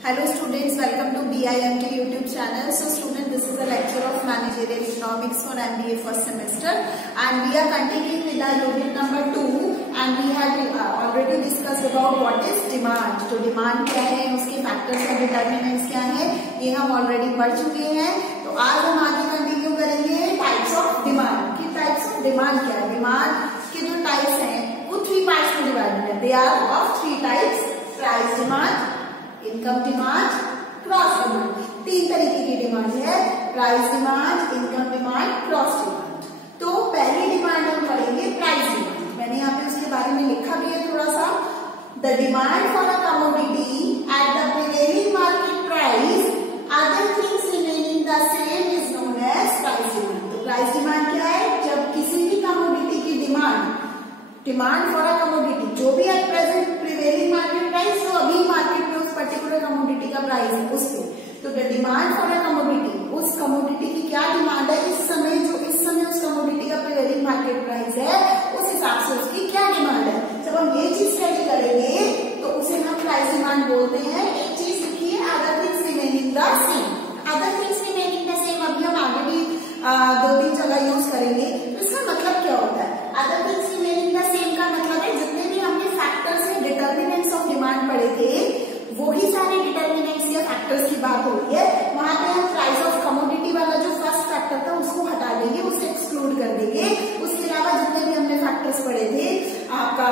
Hello students, welcome to BIMT YouTube channel. So student, this is a lecture of Managerial Economics for MBA first semester and we are continuing with our unit number 2 and we have already discussed about what is demand. तो demand क्या है, उसके factors और determinants क्या है, ये हम already पढ़ चुके हैं. तो आज हम आगे कंटिन्यू करेंगे टाइप्स ऑफ डिमांड. कि टाइप्स ऑफ डिमांड क्या है. डिमांड के जो टाइप्स हैं वो 3 पार्ट्स में डिवाइडेड है. They are of 3 types: price demand, income demand, cross demand. 3 तरीके की डिमांड है: price demand, income demand, cross demand. तो पहली डिमांड हम पढ़ेंगे प्राइस डिमांड. मैंने यहाँ पे उसके बारे में लिखा भी है थोड़ा सा. The demand for a commodity at the prevailing market price, other things remaining the same, is known as price demand. तो प्राइस डिमांड क्या है? जब किसी भी कमोडिटी की डिमांड फॉर अ कमोडिटी, जो भी at present prevailing market price, जो अभी मार्केट में उस पर्टिकुलर कमोडिटी का प्राइस है उस पे. तो the demand for a commodity, उस कमोडिटी की क्या डिमांड है इस समय, जो इस समय उस कमोडिटी का प्रिवेलिंग मार्केट प्राइस है, उस हिसाब से उसकी क्या डिमांड है. जब हम ये चीज स्टडी करेंगे तो उसे हम प्राइस डिमांड बोलते हैं. एक चीज लिखिए, other things remaining the same. Other things remaining the same अभी हम आगे भी 2-3 जगह यूज करेंगे. तो इसका मतलब क्या होता है? Other things remaining the same का मतलब है जितने भी हमने फैक्टर्स या डिटर्मिनेंट्स ऑफ डिमांड पढ़े थे, वही सारे डिटर्मिनेंट्स या फैक्टर्स की बात हो रही है. वहां पे हम प्राइस ऑफ कमोडिटी वाला जो फर्स्ट फैक्टर था उसको हटा देंगे, उसे एक्सक्लूड कर देंगे. उसके अलावा जितने भी हमने फैक्टर्स पढ़े थे, आपका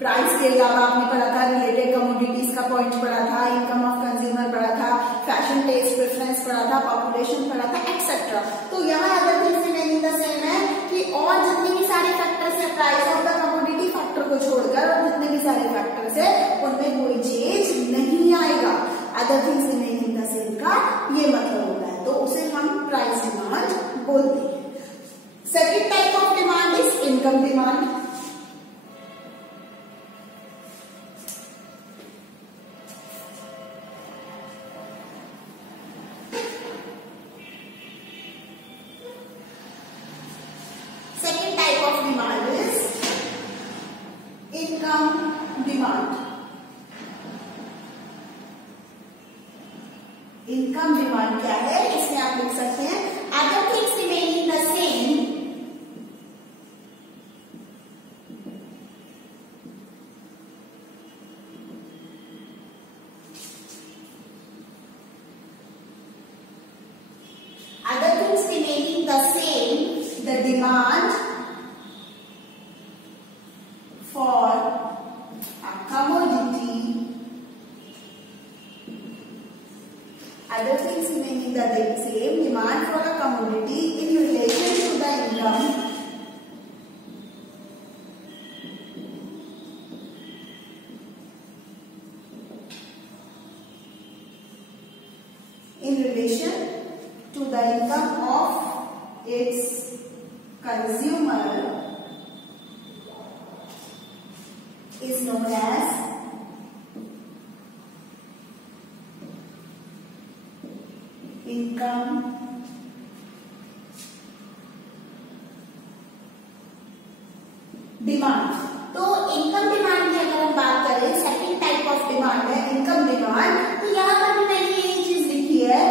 प्राइस के अलावा आपने पढ़ा था रिलेटेड कमोडिटीज का पॉइंट पढ़ा था, इनकम ऑफ कंज्यूमर पढ़ा था, फैशन टेस्ट प्रेफरेंस पढ़ा था, पॉपुलेशन पढ़ा था, एक्सेट्रा. तो यहाँ other things remaining the same है कि और जितने भी सारे फैक्टर्स है price of the commodity factor को छोड़कर, और जितने भी सारे फैक्टर्स है उनमें कोई चेंज नहीं आएगा. Other things remaining the same का ये मतलब होता है. तो उसे हम प्राइस डिमांड बोलते हैं. Second type of demand is income demand. Second type of demand is income demand. Income demand क्या है? इसमें आप लिख सकते हैं other things remaining the same, other things remaining the same, the demand for a commodity, other things remaining the same, demand for a commodity in relation to the income in relation to the income of its consumer is known as income demand. तो income demand की अगर हम बात करें, second type of demand है income demand. तो यहाँ पर भी मैंने यही चीज लिखी है,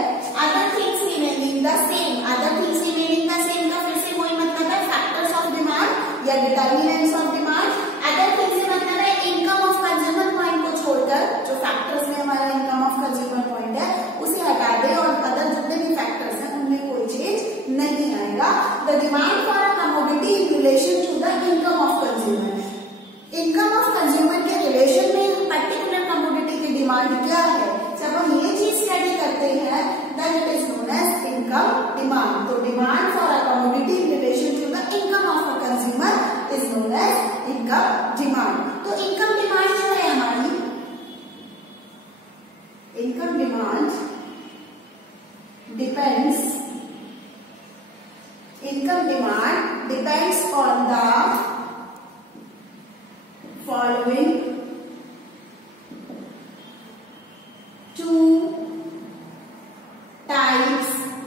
other things remaining the same. Other things remaining the same का फिर से वही मतलब है फैक्टर्स ऑफ डिमांड या determinants of demand. Other things से मतलब है इनकम ऑफ कंज्यूमर पॉइंट को छोड़कर, जो फैक्टर्स में हमारा इनकम ऑफ कंज्यूमर पॉइंट है उसे हटा दे और अदर जितने भी फैक्टर्स हैं उनमें कोई चेंज नहीं आएगा. The demand for a commodity in relation to the income of consumer. Income of consumer के रिलेशन में पर्टिकुलर कमोडिटी की डिमांड क्या है, जब हम ये चीज स्टडी करते हैं then it is known as income demand. तो demand for a commodity in relation to the income of a consumer is known as income demand. तो इनकम डिमांड जो है हमारी, income demand depends on the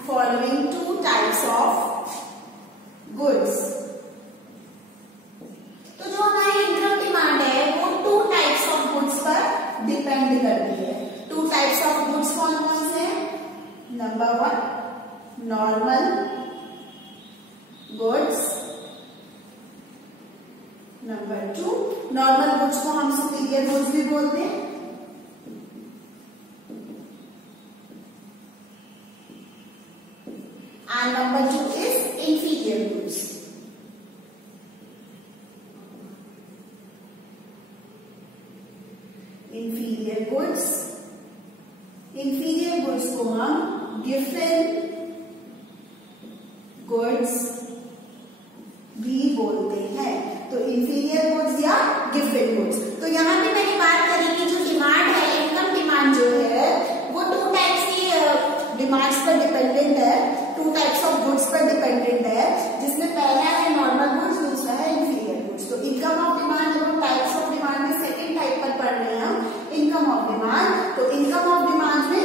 following two types of goods. तो जो हमारी income demand है वो 2 types of goods पर डिपेंड कर दी है। टू टाइप्स ऑफ गुड्स कौन कौन से हैं? Number 1 normal goods, number 2 normal goods को हम सुपीरियर गुड्स भी बोलते हैं, and number 2 is inferior goods. Inferior goods, inferior goods को हम giffen goods भी बोलते हैं। तो inferior goods या giffen goods। तो यहाँ पे मैंने बात करी कि जो डिमांड है, इनकम डिमांड जो है वो 2 टाइप्स की डिमांड्स पर डिपेंडेंट है, 2 टाइप्स ऑफ गुड्स पर डिपेंडेंट है, जिसमें पहला है नॉर्मल गुड्स, दूसरा है इंफीरियर गुड्स। तो इनकम ऑफ डिमांड, जब हम टाइप्स ऑफ डिमांड में सेकंड टाइप पर पढ़ रहे हैं इनकम ऑफ डिमांड, तो इनकम ऑफ डिमांड में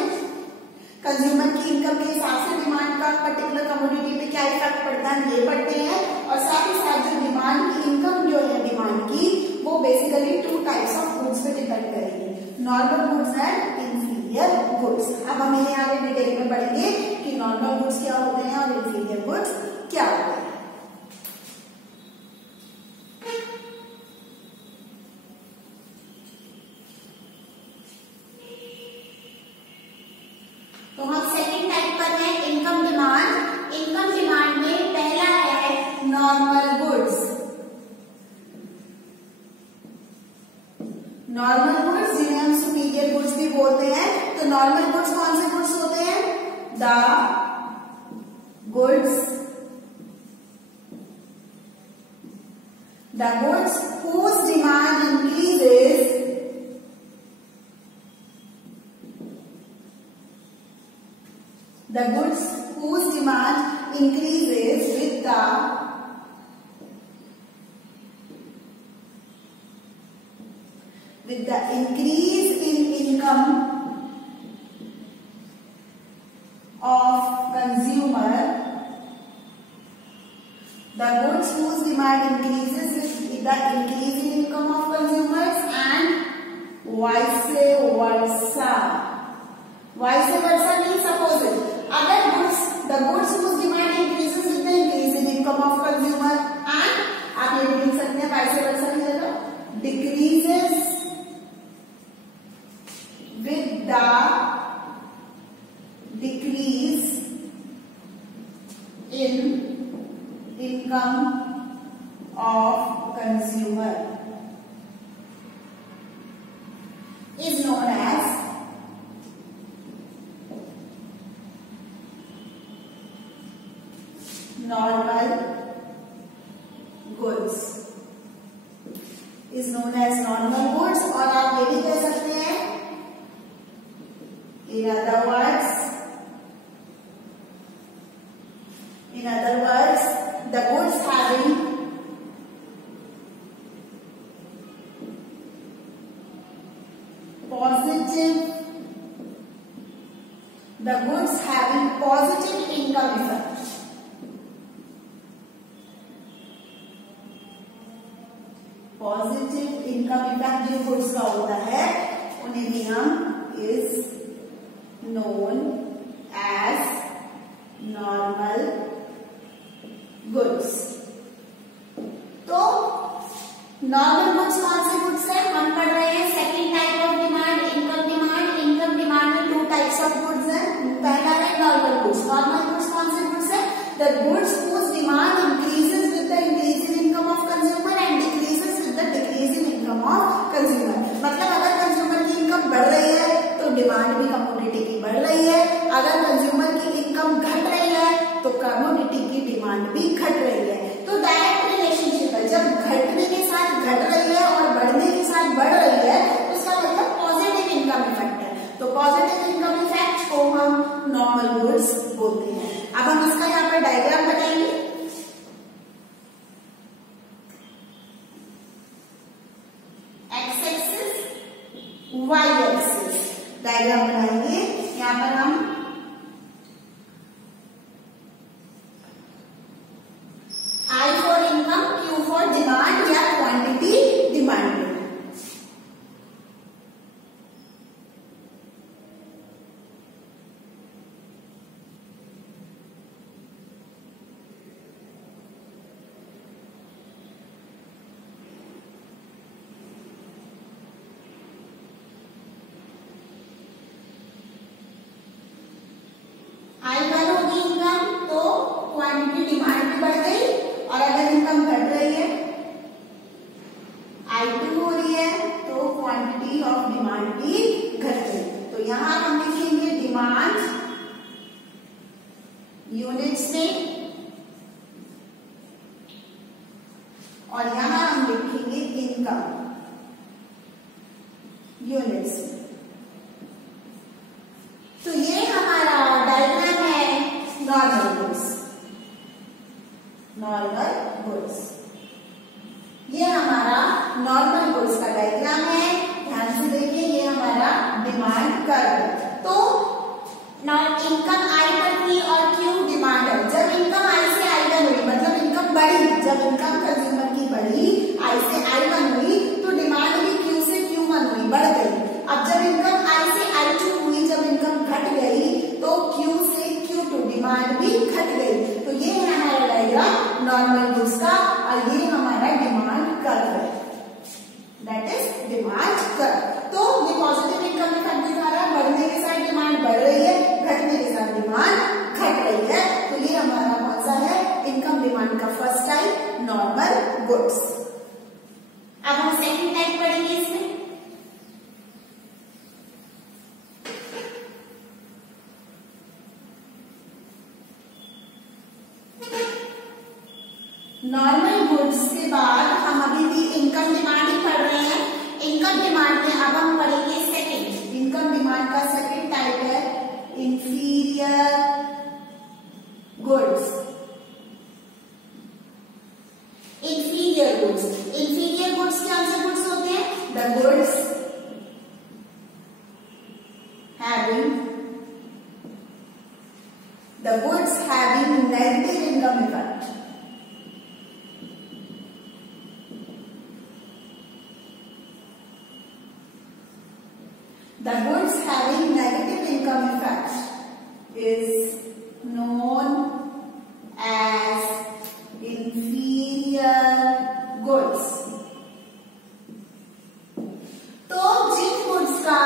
कंज्यूमर की इनकम के हिसाब से डिमांड का पर्टिकुलर कमोडिटी पे क्या इफेक्ट पड़ता है ये पढ़ते हैं, और साथ ही साथ जो डिमांड की इनकम जो है डिमांड की वो बेसिकली 2 टाइप्स ऑफ गुड्स पे डिपेंड करेगी, normal goods and inferior goods. अब हम इन्हें आगे डिटेल में पढ़ेंगे कि नॉर्मल गुड्स क्या होते हैं और इंफीरियर गुड्स क्या होते हैं। तो हम सेकंड टाइप पर है इनकम डिमांड। इनकम डिमांड में पहला है नॉर्मल गुड्स। नॉर्मल गुड्स जिन्हें हम सुपीरियर गुड्स भी बोलते हैं। तो नॉर्मल गुड्स कौन से गुड्स होते हैं? The goods whose demand increases with the increase in income of consumer. The goods whose demand increases with the increase in income of consumers and vice versa. Vice versa means suppose other goods, the goods whose demand increases with the increase in income of consumer and आप ये भी लिख सकते हैं vice versa की जगह decreases with the decrease in income of consumer is known as normal goods, is known as normal goods। और आप ये भी कह सकते हैं in other words the goods having positive income effect। Positive income effect जो गुड्स का होता है उन्हें भी हम is known as normal goods. तो नॉर्मल गुड्स कौन से गुड्स है? हम पढ़ रहे हैं second type of demand income demand. Income demand में 2 टाइप्स ऑफ गुड्स है। पहला है नॉर्मल गुड्स। नॉर्मल गुड्स कौन से गुड्स है? The goods whose demand increases with the increase in income of consumer and decreases with the decrease in income of consumer। मतलब अगर consumer की इनकम बढ़ रही है तो डिमांड भी कमोडिटी की बढ़ रही है, अगर कंज्यूमर की इनकम घट रही है तो कमोडिटी की डिमांड भी घट रही है। तो डायरेक्ट रिलेशनशिप है, जब घटने के साथ घट रही है और बढ़ने के साथ बढ़ रही है तो उसका मतलब पॉजिटिव इनकम इफेक्ट है। तो पॉजिटिव इनकम इफेक्ट को हम नॉर्मल गुड्स बोलते हैं। अब हम इसका यहाँ पर डायग्राम बनाएंगे। X axis, Y axis diagram बनाएंगे। यहाँ पर हम I for income, Q for demand या क्वांटिटी डिमांडेड। बढ़ी, जब इनकम कंज्यूमर की बढ़ी, आई से I1 हुई, तो डिमांड भी Q से Q1 हुई, बढ़ गई। अब जब इनकम I से I2 हुई, जब इनकम घट गई, तो Q से Q2 डिमांड भी घट गई। तो ये है हमारा डायग्राम नॉर्मल गुड्स का, और ये हमारा डिमांड कर्व है, दैट इज डिमांड कर्व। तो ये पॉजिटिव इनकम इफेक्ट दिखा रहा है, बढ़ने के साथ डिमांड बढ़ रही है, घटने के साथ डिमांड घट रही है। तो ये हमारा कौन सा है, इनकम डिमांड का फर्स्ट टाइप, नॉर्मल गुड्स। अब हम सेकंड टाइप पढ़ेंगे इसमें। नॉर्मल गुड्स के बाद हम अभी भी इनकम डिमांड ही पढ़ रहे हैं। इनकम डिमांड में अब हम पढ़ेंगे सेकंड, इनकम डिमांड का सेकंड टाइप है inferior goods. Inferior goods, inferior goods कौन से गुड्स होते हैं, the goods having negative income effect. The goods having negative income effect is known as inferior goods. तो जिन गुड्स का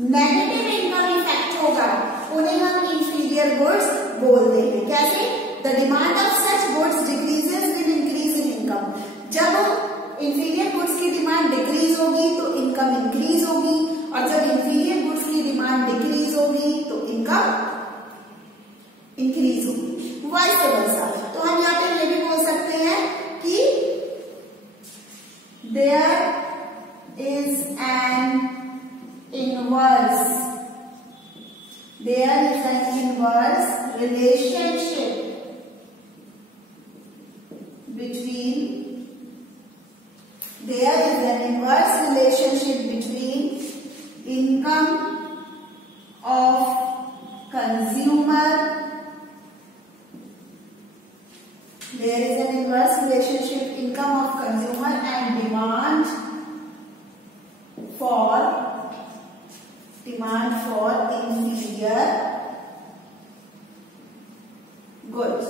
नेगेटिव इनकम इफेक्ट होगा उन्हें हम इंफीरियर गुड्स बोलते हैं। कैसे, the demand of such goods decreases with increase in income. जब inferior goods की डिमांड डिक्रीज होगी तो इनकम इंक्रीज होगी, और जब इंफीरियर गुड्स की डिमांड डिक्रीज होगी तो इनकम इंक्रीज होगी, वाइस वर्सा। तो हम यहाँ पे ये भी बोल सकते हैं कि there is an inverse relationship between income of consumer, there is an inverse relationship income of consumer and demand for inferior goods.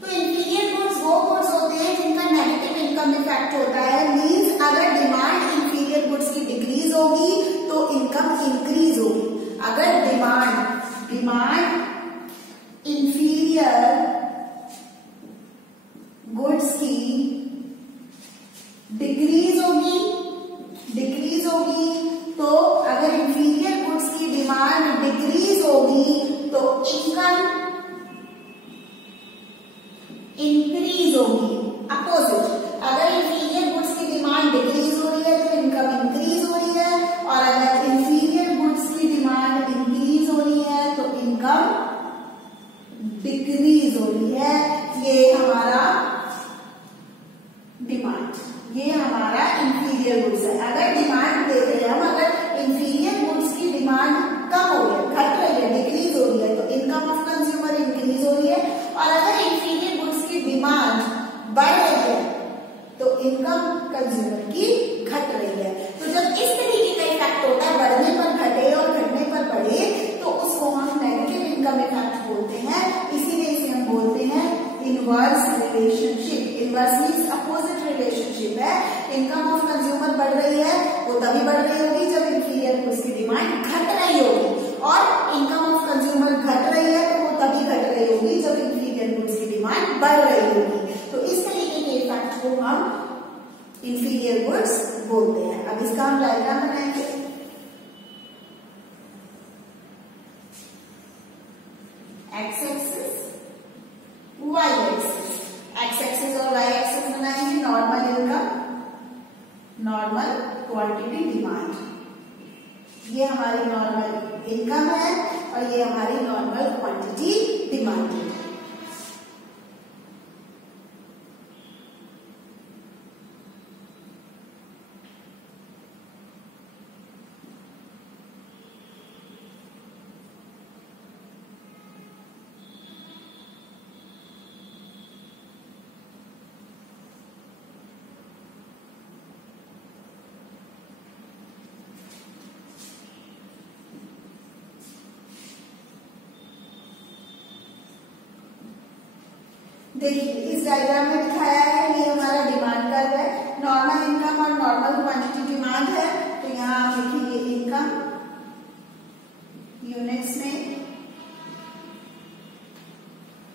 तो इंफीरियर गुड्स वो गुड्स होते हैं जिनका नेगेटिव इनकम इफेक्ट होता है। मींस अगर डिमांड इंफीरियर गुड्स की decrease होगी तो इनकम इंक्रीज होगी। अगर डिमांड इंफीरियर गुड्स की डिक्रीज होगी तो अगर इंफीरियर गुड्स की डिमांड डिक्रीज होगी तो इनकम इंक्रीज होगी। अपोजिट, अगर इंफीरियर गुड्स की डिमांड डिक्रीज हो रही है तो इनकम इंक्रीज हो रही है, और अगर इंफीरियर गुड्स की डिमांड इंक्रीज हो रही है तो इनकम डिक्रीज हो रही है। ये हमारा डिमांड, ये हमारा इंफीरियर गुड्स है। अगर डिमांड देख रहे हैं हम, अगर इंफीरियर गुड्स की डिमांड कम हो रही है, घट रही है, डिक्रीज हो रही है, तो इनकम ऑफ कंज्यूमर इंक्रीज हो रही है। और अगर इंफीरियर गुड्स की डिमांड बढ़ रही है तो इनकम कंज्यूमर की घट रही है। तो जब इस तरीके का इफेक्ट होता है, बढ़ने पर घटे और घटने पर बढ़े, तो उसको हम नेगेटिव इनकम इफेक्ट बोलते हैं। इसीलिए इसे हम बोलते हैं inverse relationship. Inverse means opposite relationship है। इनकम ऑफ कंज्यूमर बढ़ रही है, वो तभी बढ़ रही होगी जब इंफीरियर गुड्स की डिमांड घट रही होगी, और इनकम ऑफ कंज्यूमर घट रही है तो वो तभी घट रही होगी जब इंफीरियर गुड्स की डिमांड बढ़ रही होगी। तो इस तरीके के इफेक्ट को हम इंफीरियर गुड्स बोलते हैं। अब इसका हम डायग्राम बनाएंगे। X axis, Y axis, X axis और वाई एक्सिस बनाएंगे। Normal income, normal quantity demand, ये हमारी नॉर्मल इनकम है और ये हमारी नॉर्मल क्वांटिटी डिमांड है। देखिए इस डायग्राम में दिखाया है, ये हमारा डिमांड कर्व है, नॉर्मल इनकम और नॉर्मल क्वांटिटी डिमांड है। तो यहाँ आप लिखिए इनकम यूनिट्स में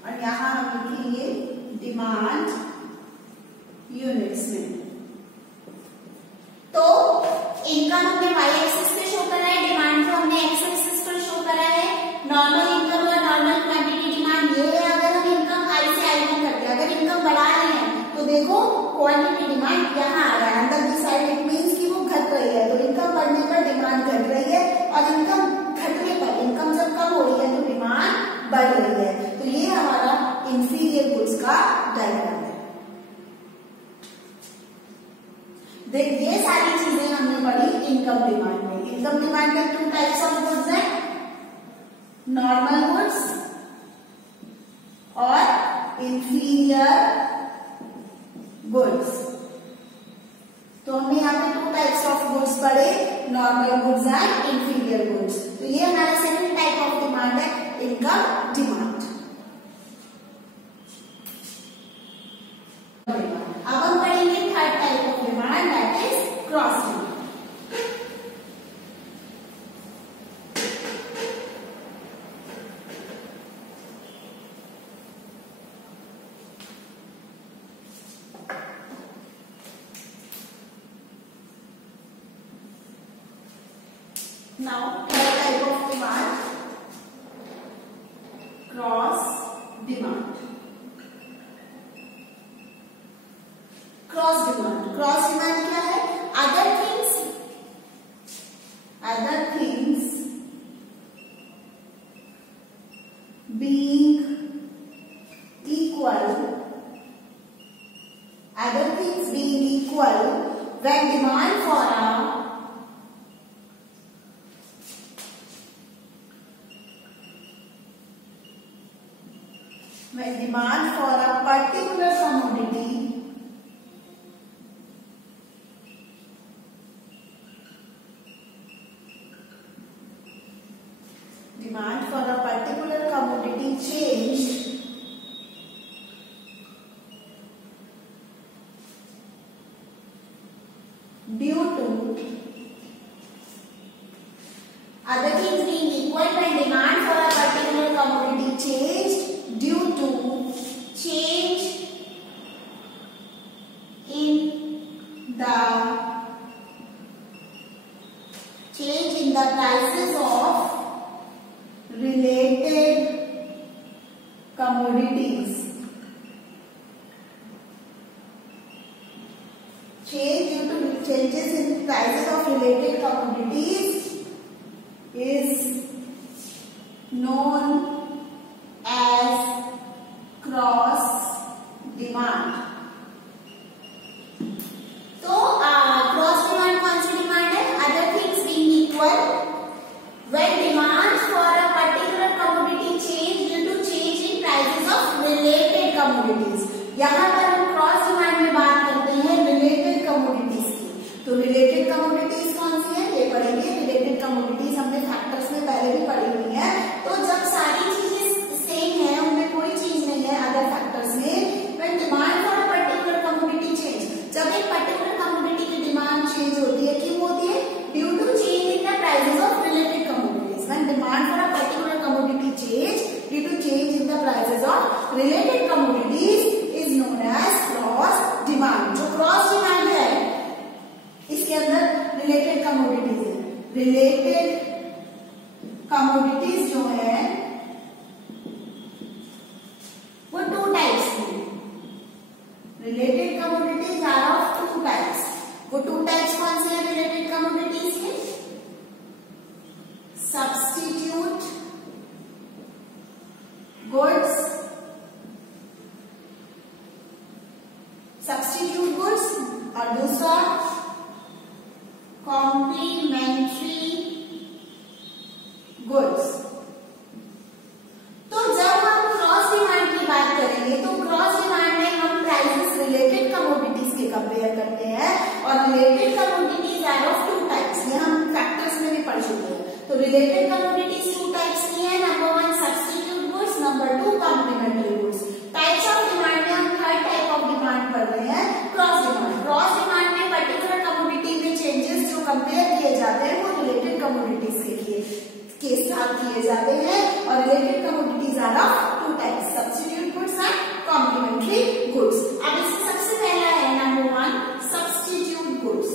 और यहाँ हम लिखेंगे डिमांड यूनिट्स में। तो इनकम हमने वाई एक्सिस पे शो करा है, डिमांड को हमने एक्स एक्सिस पर शो करा है। नॉर्मल इनकम और नॉर्मल क्वांटिटी डिमांड ये है। अगर हम इनकम आई से आई में करते हैं, अगर इनकम बढ़ा रहे हैं तो देखो क्वांटिटी डिमांड यहाँ आ रहा है अंदर की साइड, इट मीन्स कि वो घट रही है। तो इनकम बढ़ने पर डिमांड घट रही है और इनकम घटने पर, इनकम जब कम हो रही है तो डिमांड बढ़ रही है। तो ये हमारा इंफीरियर गुड्स का डायग्राम है। ये सारी चीजें हमने पढ़ी इनकम डिमांड में। इनकम डिमांड में 2 टाइप्स ऑफ गुड्स हैं, नॉर्मल गुड्स और इंफीरियर गुड्स। तो हमने यहाँ पे 2 टाइप्स ऑफ गुड्स पढ़े, normal goods and inferior goods. तो ये हमारा सेकंड टाइप ऑफ डिमांड है, इनकम डिमांड। अब हम पढ़ेंगे third type of demand, that is cross demand. Now third type of demand, cross demand. Cross demand. Cross demand क्या है? Other things being equal, other things being equal, when demand for a particular commodity changed due to other things being equal, when demand for a particular commodity changed due to change in the prices of related commodities. Change due to changes in prices of related commodities is known as cross demand. तो cross demand कौन सी demand है? Other things being equal, when demand for a particular commodity change due to change in prices of related commodities. यहाँ पर हम cross demand में बात करते हैं रिलेटेड कमोडिटीज की। तो रिलेटेड कमोडिटीज कौन सी है ये पढ़ेंगे। रिलेटेड कमोडिटीज हमने फैक्टर्स में पहले भी पढ़ी हुई है। तो जब सारी चीजें सेम है, उनमें कोई चीज नहीं है अदर फैक्टर्स में, when demand for a particular commodity change, जब एक पर्टिकुलर कमोडिटी की डिमांड चेंज होती है, क्यों होती है? Due to change in the prices of related commodities. When demand for a particular commodity change due to change in the prices of related commodities is known as cross demand. जो cross demand है इसके अंदर related commodities है। Related commodities जो है वो 2 types की। Related commodities are of 2 types. वो 2 टाइप्स कौन से हैं रिलेटेड कमोडिटीज के? सब्स्टिट्यूट गुड्स, सब्स्टिट्यूट गुड्स, और दूसरा कॉम्प्लीमेंट्री गुड्स। तो जब हम क्रॉस डिमांड की बात करेंगे तो क्रॉस डिमांड में हम प्राइसेस रिलेटेड कमोडिटीज के कंपेयर करते हैं, और related commodities are of 2 types. ये हम फैक्टर्स में भी पढ़ चुके हैं। तो रिलेटेड कमोडिटीज 2 टाइप्स की है, number 1 substitute goods, number 2 complementary goods. Types of demand के साथ किए जाते हैं और related commodities are of two types, substitute goods and complementary goods. अब इसमें सबसे पहला है नंबर 1 सब्स्टिट्यूट गुड्स।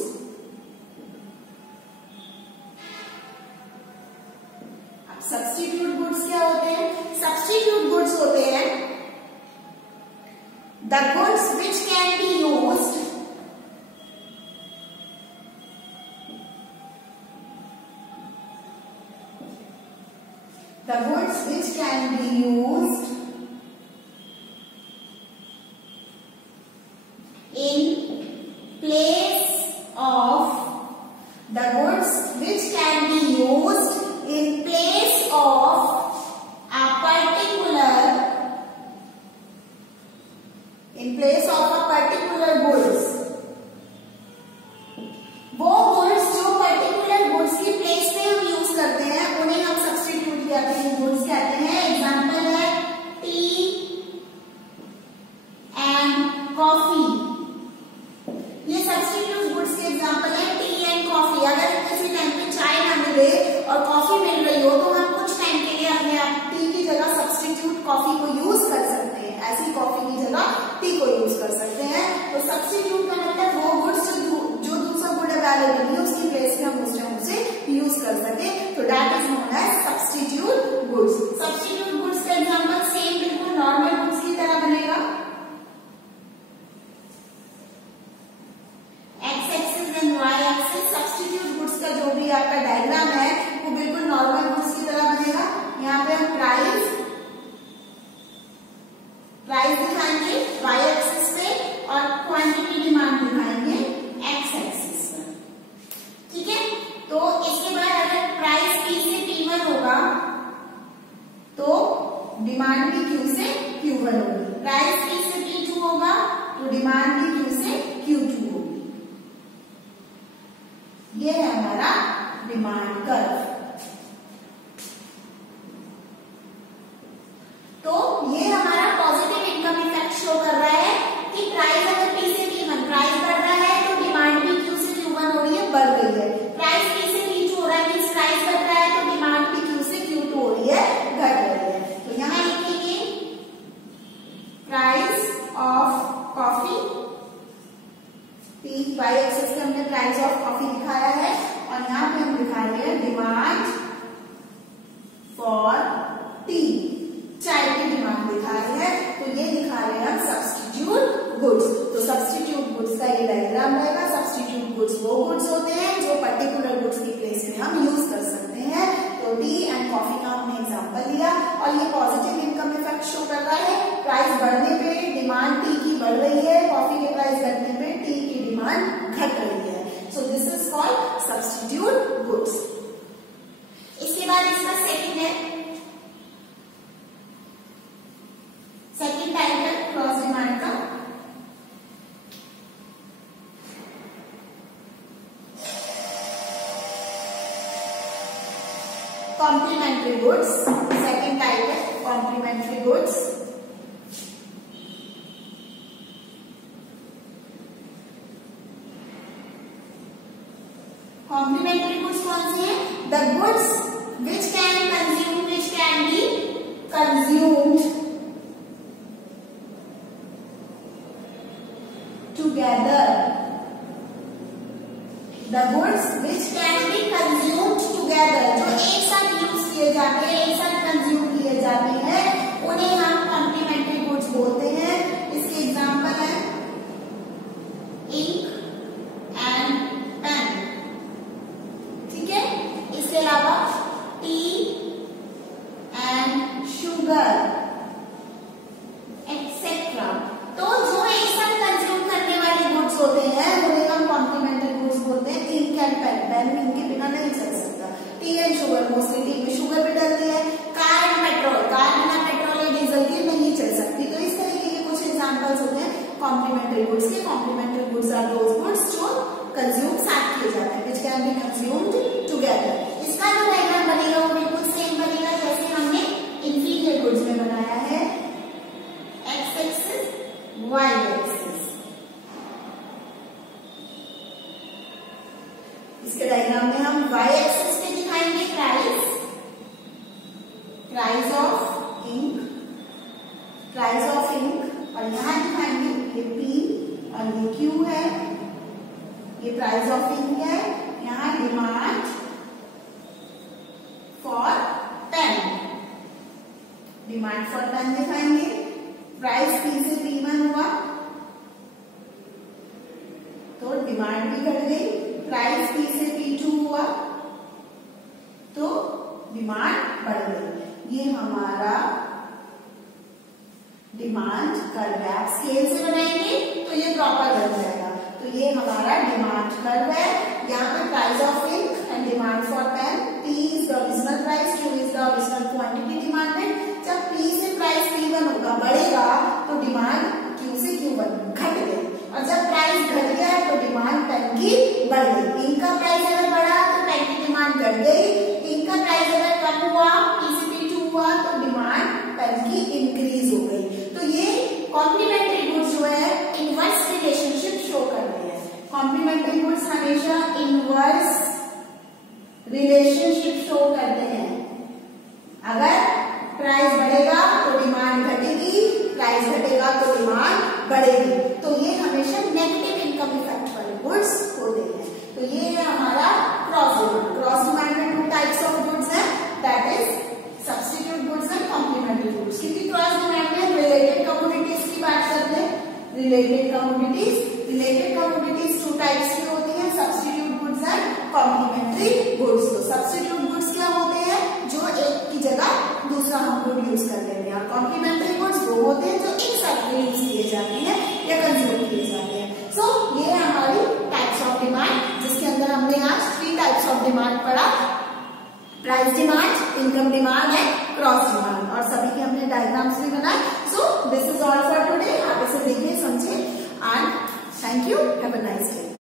अब सब्स्टिट्यूट गुड्स क्या होते हैं? सब्स्टिट्यूट गुड्स होते हैं the goods which can be used the goods which can be used in place of the goods which can be used in place of a particular goods। वो goods जो particular goods की place पे हम use करते हैं उन्हें हम substitute goods कहते हैं। एग्जांपल है टी एंड कॉफी, ये सब्स्टिट्यूट गुड्स के एग्जांपल है टी एंड कॉफी। अगर किसी टाइम पे चाय ना मिले और कॉफी मिल रही हो तो हम कुछ टाइम के लिए अपने आप टी की जगह सब्स्टिट्यूट कॉफी को यूज कर सकते हैं, ऐसी कॉफी की जगह टी को यूज कर सकते हैं। तो सब्स्टिट्यूट का मतलब वो गुड्स जो दूसरा गुड अवेलेबल है उसकी प्लेस में हम उसे यूज कर सके, तो that is known as substitute goods. Substitute goods का एग्जांपल सेम बिल्कुल नॉर्मल गुड्स की तरह बनेगा। X axis and Y axis substitute goods का जो भी आपका डायग्राम है वो बिल्कुल नॉर्मल गुड्स की तरह बनेगा। यहाँ पे हम प्राइस दिखाएंगे वाई एक्सिस पे और क्वांटिटी डिमांड दिखाएंगे एक्स एक्सिस पर, ठीक है। तो इसके बाद अगर प्राइस P से P1 होगा तो डिमांड भी Q से Q1 होगी, प्राइस P से P2 होगा तो डिमांड भी Q से Q2 होगी। ये है हमारा डिमांड कर्व। तो ये हमारा पॉजिटिव इनकम इफेक्ट शो कर रहा है कि प्राइस अगर P से P1 प्राइस बढ़ रहा है तो डिमांड भी Q से Q1 हो रही है, बढ़ रही है। प्राइस P से P2 हो रहा है मींस प्राइस बढ़ रहा है तो डिमांड भी Q से Q2 हो रही है, घट रही है। तो यहाँ लिखेंगे price of coffee, P Y axis पे हमने प्राइस ऑफ कॉफी दिखाया है और यहाँ पे हम दिखा रहे हैं डिमांड फॉर टी, चाय की डिमांड दिखा रहे हैं। तो ये दिखा रहे हैं हम सब्स्टिट्यूट गुड्स। तो सब्स्टिट्यूट गुड्स का ये डायग्राम रहेगा। सब्स्टिट्यूट गुड्स वो गुड्स होते हैं जो पर्टिकुलर गुड्स की प्लेस में हम यूज कर सकते हैं। तो टी एंड कॉफी का हमने एग्जांपल लिया और ये पॉजिटिव इनकम इफेक्ट शो कर रहा है। प्राइस बढ़ने पे डिमांड टी की बढ़ रही है, कॉफी के प्राइस घटने पे टी की डिमांड घट रही है। So this is called substitute goods. इसके बाद इसका सेकंड है, सेकंड टाइप है क्रॉस डिमांड का। कॉम्प्लीमेंट्री गुड्स, सेकंड टाइप है कॉम्प्लीमेंट्री गुड्स। कॉम्प्लीमेंट्री गुड्स कौन सी है? The goods which can be consumed together, the goods which can be consumed together, जो एक साथ यूज किए जाते हैं, एक साथ कंज्यूम किए जाते हैं, उन्हें हम कॉम्प्लीमेंट्री गुड्स बोलते हैं। इसके एग्जांपल है इंक एंड पेन, ठीक है। इसके अलावा टी एंड शुगर एक्सेट्रा। तो जो एक साथ कंज्यूम करने वाले गुड्स होते हैं उन्हें हम कॉम्प्लीमेंट्री गुड्स बोलते हैं। इंक एंड पेन, पेन इनके बिना नहीं चल सकता। T and sugar, mostly T में शुगर भी डलती है। कार एंड पेट्रोल, कार बिना पेट्रोल या डीजल के नहीं चल सकती। तो इस तरीके के कुछ एग्जांपल्स होते हैं कॉम्प्लीमेंट्री गुड्स के। Complementary goods are those goods जो कंज्यूम साथ किए जाते हैं, which can be consumed together. इसका जो डायग्राम बनेगा वो बिल्कुल सेम बनेगा जैसे हमने इंफीरियर गुड्स में बनाया है, एक्स एक्सिस वाई एक्सिस। इसके डायग्राम में हम वाई एक्सिस पे दिखाएंगे प्राइस प्राइस ऑफ इंक, और यहाँ दिखाएंगे ये P और ये Q है, ये प्राइस ऑफ इंक है, यहाँ demand for pen, demand for pen दिखाएंगे, प्राइस P से P1 हुआ तो डिमांड भी घट गई, प्राइस P से P2 हुआ तो डिमांड बढ़ गई। ये हमारा डिमांड कर्व है। आप स्केल से बनाएंगे तो ये प्रॉपर बन जाएगा। तो ये हमारा डिमांड कर्व है। यहाँ पे price of ink and demand for pen, P is the original price, Q is the original quantity demanded. जब P से प्राइस P1 होगा बढ़ेगा तो डिमांड Q से Q1 घट गई, और जब प्राइस घट गया तो डिमांड पेन की बढ़ गई। इंक का प्राइस अगर बढ़ा तो पेन की डिमांड घट गई, इंक का प्राइस अगर कम हुआ, P से P2 हुआ तो डिमांड पेन की इंक्रीज हो गई। तो ये कॉम्प्लीमेंट्री गुड्स जो है इनवर्स रिलेशनशिप शो कर रहे हैं। कॉम्प्लीमेंट्री गुड्स हमेशा इनवर्स रिलेशनशिप शो करते हैं। अगर प्राइस बढ़ेगा तो डिमांड घटेगी, प्राइस घटेगा तो डिमांड बढ़ेगी। तो ये हमेशा नेगेटिव इनकम इफेक्ट वाले गुड्स होते हैं। तो ये है हमारा क्रॉस डिमांड। क्रॉस डिमांड में 2 टाइप्स ऑफ गुड्स हैं, that is substitute goods and complementary goods. क्योंकि क्रॉस डिमांड में रिलेटेड कमोडिटीज की बात करते हैं। रिलेटेड कमोडिटीज 2 टाइप्स की होती है, substitute goods and complementary goods. तो सब्स्टिट्यूट गुड्स क्या होते हैं? जो एक की जगह दूसरा हम गुड यूज कर लेते हैं, और कॉम्प्लीमेंट्री गुड्स वो होते हैं जो एक साथ में यूज किए जाते हैं या कंज्यूम किए जाते हैं। सो ये है हमारी टाइप्स ऑफ डिमांड, जिसके अंदर हमने आज 3 टाइप्स ऑफ डिमांड पढ़ा, प्राइस डिमांड, इनकम डिमांड है, क्रॉस डिमांड, और सभी के हमने डायग्राम्स भी बनाए। So this is all for today. आप इसे देखिए, समझे, and thank you, have a nice day.